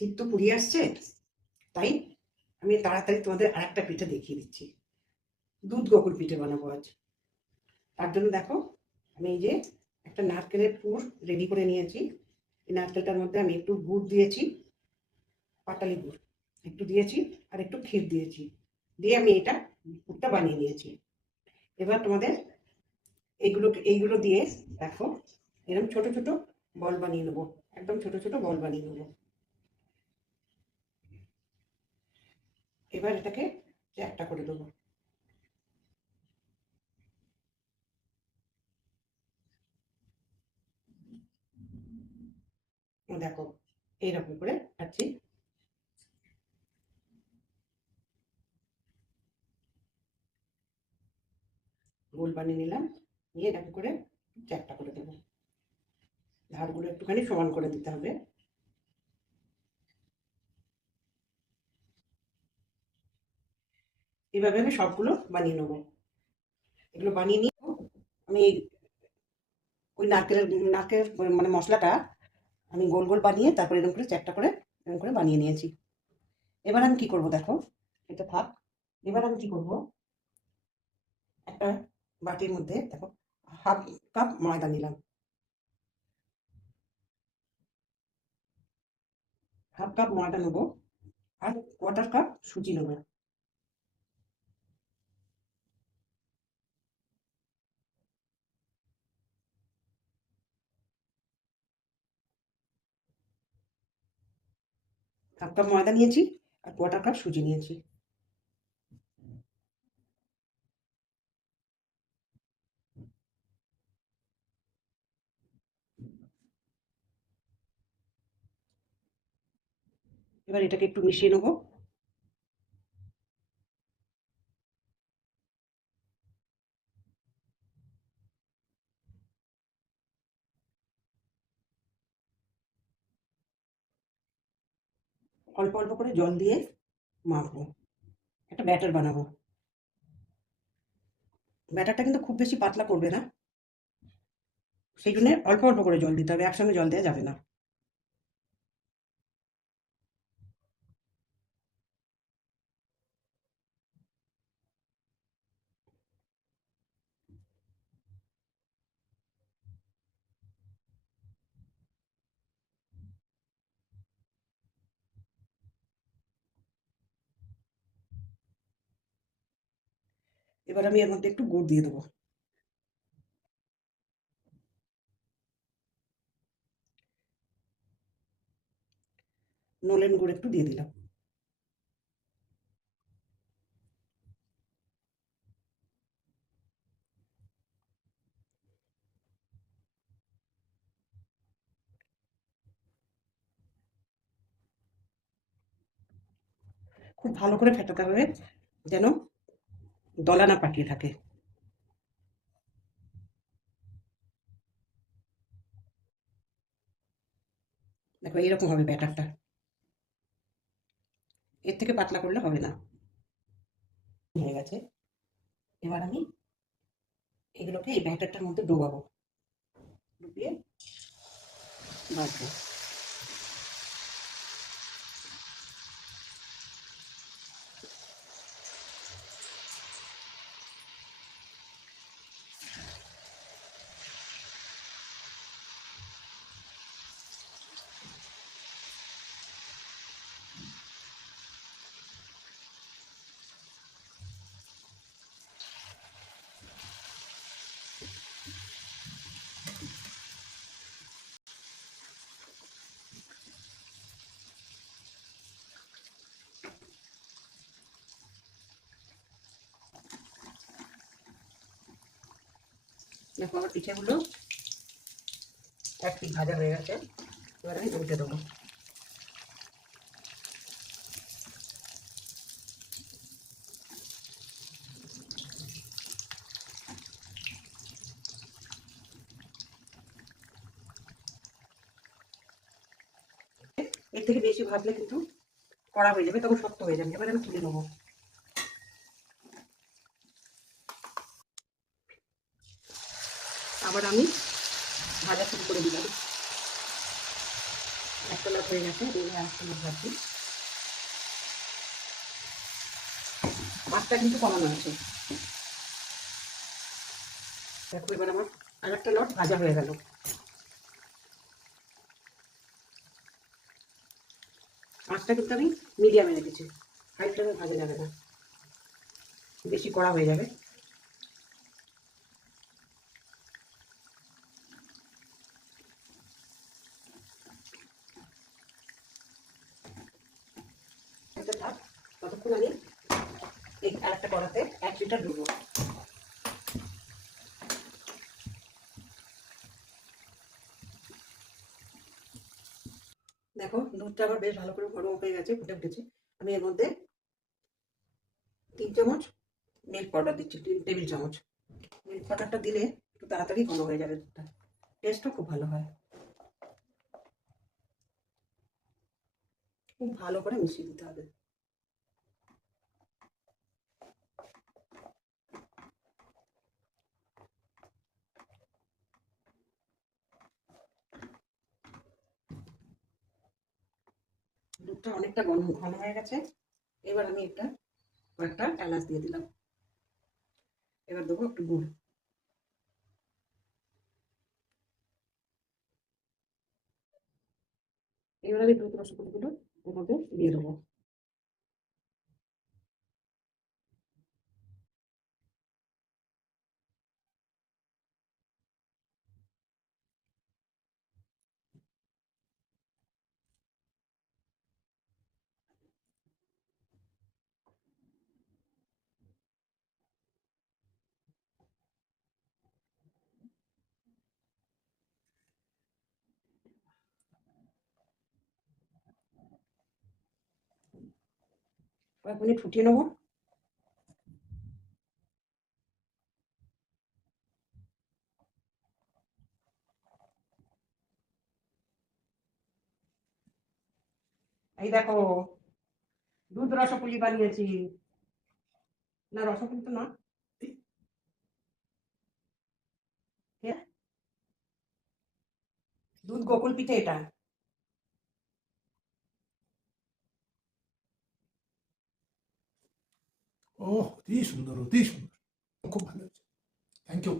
শীত তো পুড়িয়ে আসছে, তাই আমি তাড়াতাড়ি তোমাদের আরেকটা পিঠে দেখিয়ে দিচ্ছি। দুধ গোকুল পিঠে বানাবো আজ। তার জন্য দেখো, আমি এই যে একটা নারকেলের পুর রেডি করে নিয়েছি। এই নারকেলটার মধ্যে আমি একটু গুড় দিয়েছি, পাটালি গুড় একটু দিয়েছি, আর একটু ক্ষীর দিয়েছি, দিয়ে আমি এটা পুরটা বানিয়ে নিয়েছি। এবার তোমাদের এইগুলো দিয়ে দেখো, এরকম ছোট ছোট বল বানিয়ে নেবো, একদম ছোট ছোট বল বানিয়ে নেবো। এবার এটাকে একটা করে দেবো। দেখো এইরকম করে খাচ্ছি, গোল বানিয়ে নিলাম, নিয়ে এরকম করে চ্যাপটা করে দেবো। ধারগুলো একটুখানি সমান করে দিতে হবে। এইভাবে আমি সবগুলো বানিয়ে নেবো। এগুলো বানিয়ে নিয়ে আমি ওই নারকেলের মানে মশলাটা আমি গোল গোল বানিয়ে তারপরে এরকম করে চ্যাপটা করে এরকম করে বানিয়ে নিয়েছি। এবার আমি কি করব দেখো, এটা থাক। এবার আমি কি করব, একটা বাটির মধ্যে দেখো হাফ কাপ ময়দা নিলাম, হাফ কাপ ময়দা নেবো, আর কোয়ার্টার কাপ সুজি নেবো। হাফ কাপ ময়দা নিয়েছি, আর কোয়ার্টার কাপ সুজি নিয়েছি। এবার এটাকে একটু মিশিয়ে নেবো। অল্প অল্প করে জল দিয়ে মাখবো, একটা ব্যাটার বানাবো। ব্যাটারটা কিন্তু খুব বেশি পাতলা করবে না, সেই জন্য অল্প অল্প করে জল দিতে হবে, একসঙ্গে জল দেওয়া যাবে না। এবার আমি এর মধ্যে একটু গুড় দিয়ে দেবো। নলেন গুড় একটু দিয়ে দিলাম। খুব ভালো করে ফেটাতে হবে, যেন দলা না পাকিয়ে থাকে। দেখো এইরকম হবে ব্যাটারটা, এর থেকে পাতলা করলে হবে না। হয়ে গেছে। এবার আমি এগুলোকে এই ব্যাটারটার মধ্যে ডোবাবো, ডুবিয়ে ভাজবো। দেখো আমার পিঠেগুলো এক পিঠ ভাজা হয়ে গেছে। এবার আমি উল্টে দেবো। এর থেকে বেশি ভাজলে কিন্তু কড়া হয়ে যাবে, তখন শক্ত হয়ে যাবে। এবার আমি তুলে নেবো। আবার আমি ভাজা শুরু করে দিলাম। একটা লট হয়ে গেছে, এবার আরেকটা লট ভাবছি। মাছটা কিন্তু কমানো আছে। দেখো এবার আমার আর একটা লট ভাজা হয়ে গেল। মাছটা কিন্তু আমি মিডিয়ামে রেখেছি, হাই ফ্লেমে ভাজা যাবে না, বেশি কড়া হয়ে যাবে। একটা থাক, ততক্ষণ আমি এই আরেকটা কড়াতে 1 লিটার দেবো। দেখো দুধটা আমার বেশ ভালো করে গরম হয়ে গেছে, ফুটে উঠেছে। আমি এর মধ্যে 3 চামচ মিল্ক পাউডার দিচ্ছি, 3 টেবিল চামচ। মিল্ক পাউডারটা দিলে একটু তাড়াতাড়ি ঘন হয়ে যাবে দুধটা, টেস্টও খুব ভালো হয়। খুব ভালো করে মিশিয়ে দিতে হবে। দুধটা অনেকটা ঘন ঘন হয়ে গেছে। এবার আমি কয়েকটা এলাচ দিয়ে দিলাম। এবার দেবো একটু গুড়। এবার আমি দুধ রসগোল্লাগুলো এর মধ্যে দিয়ে দেবো। কয়েক মিনিট ফুটিয়ে নেবো। এই দেখো দুধ রসপুলি বানিয়েছি। না রসপুলি তো না, দুধ গোকুল পিঠে এটা। ওহ, অতি সুন্দর, অতি সুন্দর। খুব ভালো হয়েছে। Thank you.